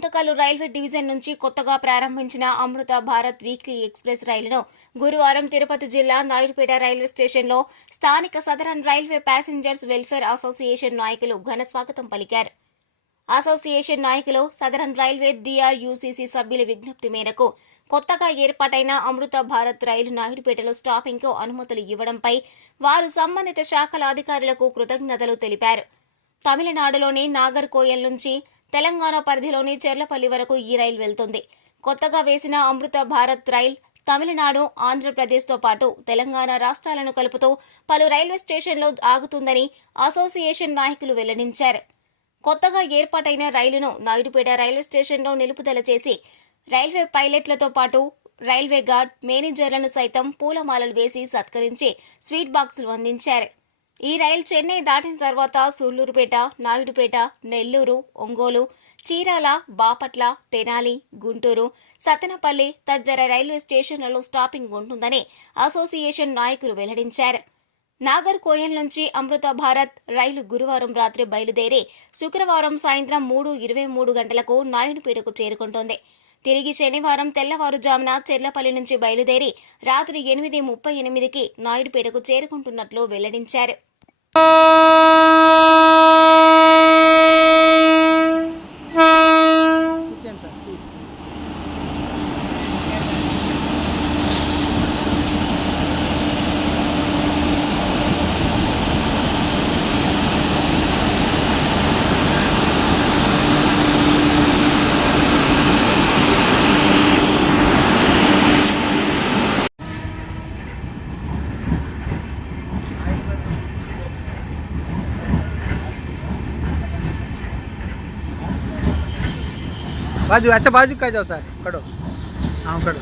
Guntakal railway division నుంచి కొత్తగా ప్రారంభించిన అమృత భారత్ వీక్లీ ఎక్స్ప్రెస్ రైలును గురువారం తిరుపతి జిల్లా నాయుడుపేట రైల్వే స్టేషన్లో స్థానిక southern railway passengers welfare association నాయకులు ఘన స్వాగతం పలికారు. అసోసియేషన్ నాయకులు సదరన్ రైల్వే డిఆర్యూసీసీ సభ్యుల విజ్ఞప్తి మేరకు కొత్తగా ఏర్పాటైన అమృత భారత్ రైలు నాయుడుపేటలో స్టాపింగ్కు అనుమతులు ఇవ్వడంపై వారు సంబంధిత శాఖల అధికారులకు కృతజ్ఞతలు తెలిపారు. తమిళనాడులోని నాగర్కోయల్ నుంచి తెలంగాణ పరిధిలోని చెర్లపల్లి వరకు ఈ రైలు వెళ్తుంది. కొత్తగా వేసిన అమృత భారత్ రైల్ తమిళనాడు, ఆంధ్రప్రదేశ్తో పాటు తెలంగాణ రాష్ట్రాలను కలుపుతూ పలు రైల్వే స్టేషన్లో ఆగుతుందని అసోసియేషన్ నాయకులు వెల్లడించారు. కొత్తగా ఏర్పాటైన రైలును నాయుడుపేట రైల్వే స్టేషన్లో నిలుపుదల చేసి రైల్వే పైలట్లతో పాటు రైల్వే గార్డ్, మేనేజర్లను సైతం పూలమాలలు వేసి సత్కరించి స్వీట్ బాక్సులు అందించారు. ఈ రైలు చెన్నై దాటిన తర్వాత సూళ్లూరుపేట, నాయుడుపేట, నెల్లూరు, ఒంగోలు, చీరాల, బాపట్ల, తెనాలి, గుంటూరు, సత్తెనపల్లి తదితర రైల్వే స్టేషన్లలో స్టాపింగ్ ఉంటుందని అసోసియేషన్ నాయకులు వెల్లడించారు. నాగర్కోయల్ నుంచి అమృత భారత్ రైలు గురువారం రాత్రి బయలుదేరి శుక్రవారం సాయంత్రం 3:23 గంటలకు నాయుడుపేటకు చేరుకుంటోంది. తిరిగి శనివారం తెల్లవారుజామున చెర్లపల్లి నుంచి బయలుదేరి రాత్రి 8:38కి నాయుడుపేటకు చేరుకుంటున్నట్లు వెల్లడించారు. बाजू अच्छा बाजू का जाओ सर करो हाँ करो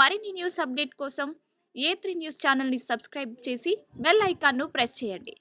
మరిన్ని న్యూస్ అప్డేట్ కోసం A3 న్యూస్ ఛానల్ని సబ్స్క్రైబ్ చేసి బెల్ ఐకాన్ను ప్రెస్ చేయండి.